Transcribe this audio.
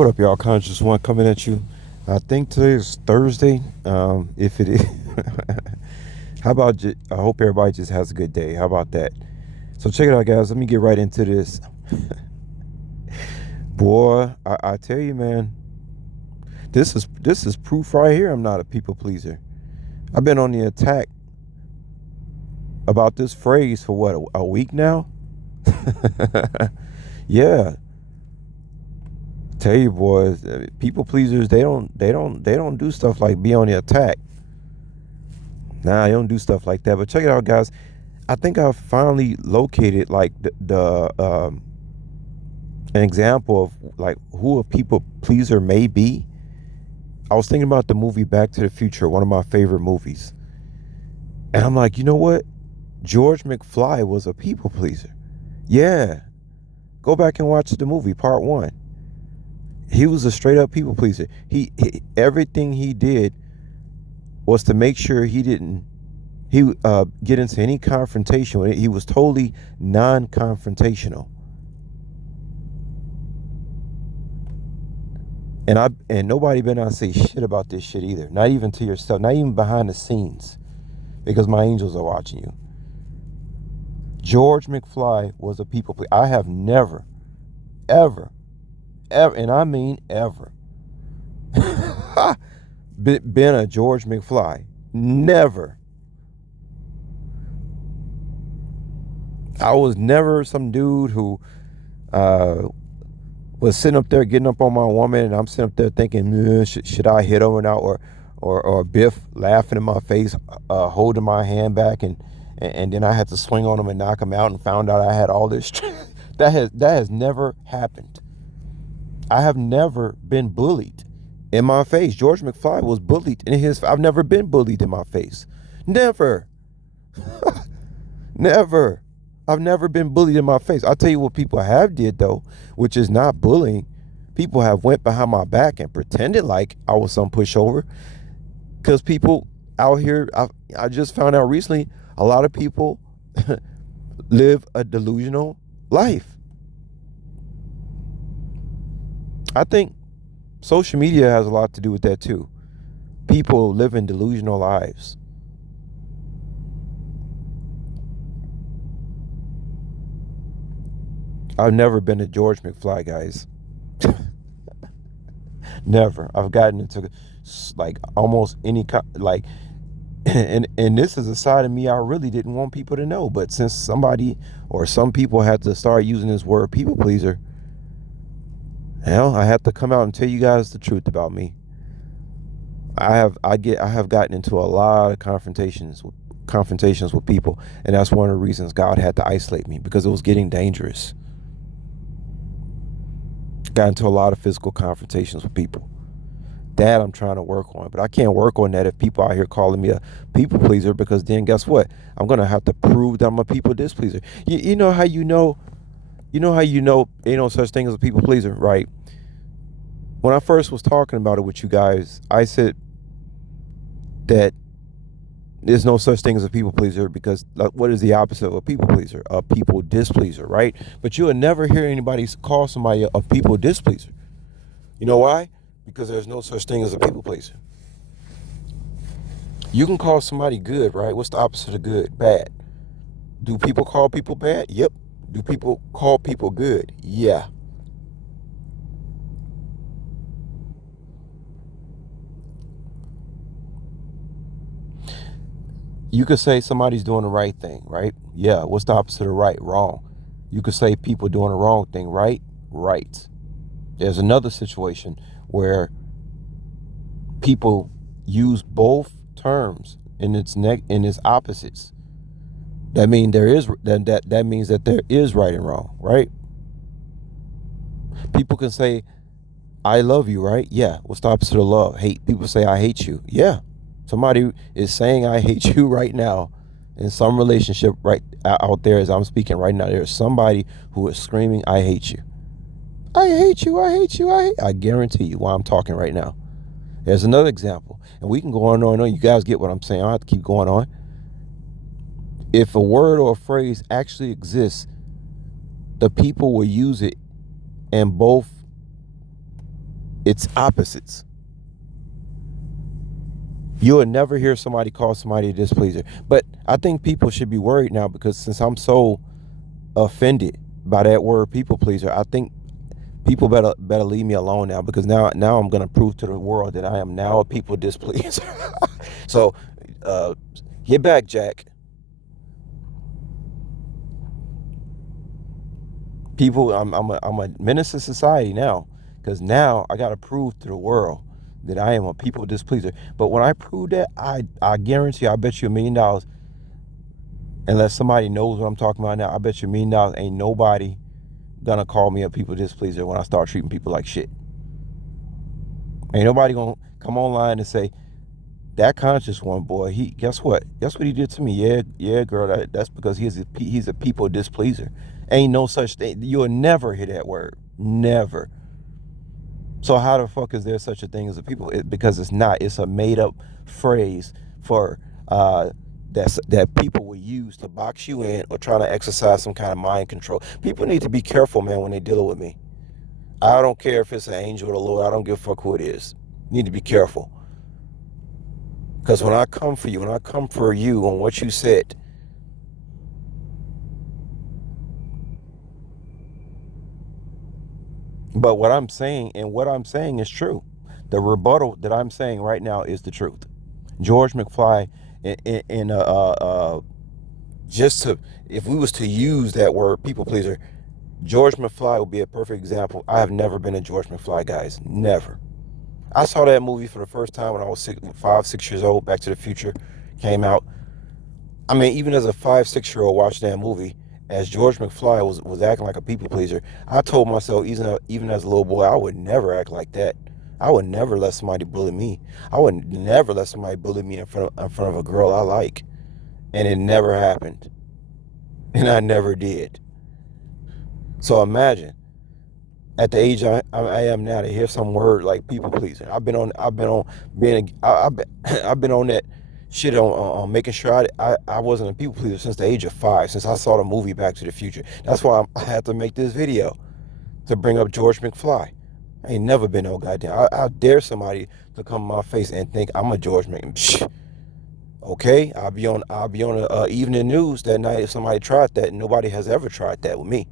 What up, y'all? Conscious One coming at you. I think today is Thursday. If it is, how about I hope everybody just has a good day. How about that? So check it out, guys. Let me get right into this. Boy, I tell you, man, this is proof right here. I'm not a people pleaser. I've been on the attack about this phrase for what, a week now. Yeah, tell you boys, people pleasers, they don't do stuff like be on the attack. Nah, they don't do stuff like that. But check it out, guys. I think I finally located like the an example of like who a people pleaser may be. I was thinking about the movie Back to the Future, one of my favorite movies, and I'm like, you know what? George McFly was a people pleaser. Yeah, go back and watch the movie Part One. He was a straight up people pleaser. He everything he did was to make sure he get into any confrontation. He was totally non-confrontational. And nobody better not say shit about this shit either. Not even to yourself. Not even behind the scenes, because my angels are watching you. George McFly was a people pleaser. I have never, ever, and I mean ever, been a George McFly. Never. I was never some dude who was sitting up there getting up on my woman, and I'm sitting up there thinking, should I hit her now, or Biff laughing in my face, holding my hand back, and then I had to swing on him and knock him out, and found out I had all this. That has never happened. I have never been bullied in my face. George McFly was bullied in his. I've never been bullied in my face. Never. Never. I've never been bullied in my face. I'll tell you what people have did though, which is not bullying. People have went behind my back and pretended like I was some pushover. Because people out here, I just found out recently, a lot of people live a delusional life. I think social media has a lot to do with that too. People living delusional lives. I've never been a George McFly, guys. Never. I've gotten into like almost any like, and this is a side of me I really didn't want people to know. But since somebody or some people had to start using this word people pleaser, hell, I have to come out and tell you guys the truth about me. I have gotten into a lot of confrontations with people, and that's one of the reasons God had to isolate me, because it was getting dangerous. Got into a lot of physical confrontations with people. That I'm trying to work on, but I can't work on that if people out here calling me a people pleaser, because then guess what? I'm gonna have to prove that I'm a people displeaser. You know how you know ain't no such thing as a people pleaser, right? When I first was talking about it with you guys, I said that there's no such thing as a people pleaser, because like, what is the opposite of a people pleaser? A people displeaser, right? But you will never hear anybody call somebody a people displeaser. You know why? Because there's no such thing as a people pleaser. You can call somebody good, right? What's the opposite of good? Bad. Do people call people bad? Yep. Do people call people good? Yeah. You could say somebody's doing the right thing, right? Yeah. What's the opposite of right? Wrong. You could say people doing the wrong thing, right? Right. There's another situation where people use both terms in its opposites. That means that means that there is right and wrong, right? People can say I love you, right? Yeah. What's the opposite of love? Hate. People say I hate you. Yeah. Somebody is saying I hate you right now in some relationship right out there as I'm speaking right now. There's somebody who is screaming I hate you. I hate you. I hate you. I guarantee you while I'm talking right now. There's another example, and we can go on and on and on. You guys get what I'm saying. I don't have to keep going on. If a word or a phrase actually exists, the people will use it in both It's opposites. You will never hear somebody call somebody a displeaser. But I think people should be worried now, because since I'm so offended by that word people pleaser, I think people better leave me alone now, because now I'm gonna prove to the world that I am now a people displeaser. So get back, Jack. People, I'm a menace to society now, because now I gotta prove to the world that I am a people displeaser. But when I prove that, I guarantee you, I bet you $1,000,000, unless somebody knows what I'm talking about now, I bet you $1,000,000 ain't nobody gonna call me a people displeaser when I start treating people like shit. Ain't nobody gonna come online and say, that conscious one, boy, he guess what he did to me. Yeah, girl, that's because he's a people displeaser. Ain't no such thing. You'll never hear that word, never. So how the fuck is there such a thing as a people? Because it's not. It's a made up phrase for that people will use to box you in or try to exercise some kind of mind control. People need to be careful, man, when they dealing with me. I don't care if it's an angel or the Lord. I don't give a fuck who it is. You need to be careful. Because when I come for you, on what you said, but what I'm saying is true. The rebuttal that I'm saying right now is the truth. George McFly, just to, if we was to use that word people pleaser, George McFly would be a perfect example. I have never been a George McFly, guys. Never. I saw that movie for the first time when I was 6 years old. Back to the Future came out. I mean, even as a 5, 6 year old watching that movie, as George McFly was acting like a people pleaser, I told myself, even as a little boy, I would never act like that. I would never let somebody bully me. I would never let somebody bully me in front of a girl I like. And it never happened. And I never did. So imagine, at the age I am now, to hear some word like people pleasing. I've been on that shit on making sure I wasn't a people pleaser since the age of 5, since I saw the movie Back to the Future. That's why I had to make this video to bring up George McFly. I ain't never been no goddamn. I dare somebody to come in my face and think I'm a George McFly. Okay, I'll be on the evening news that night if somebody tried that. Nobody has ever tried that with me.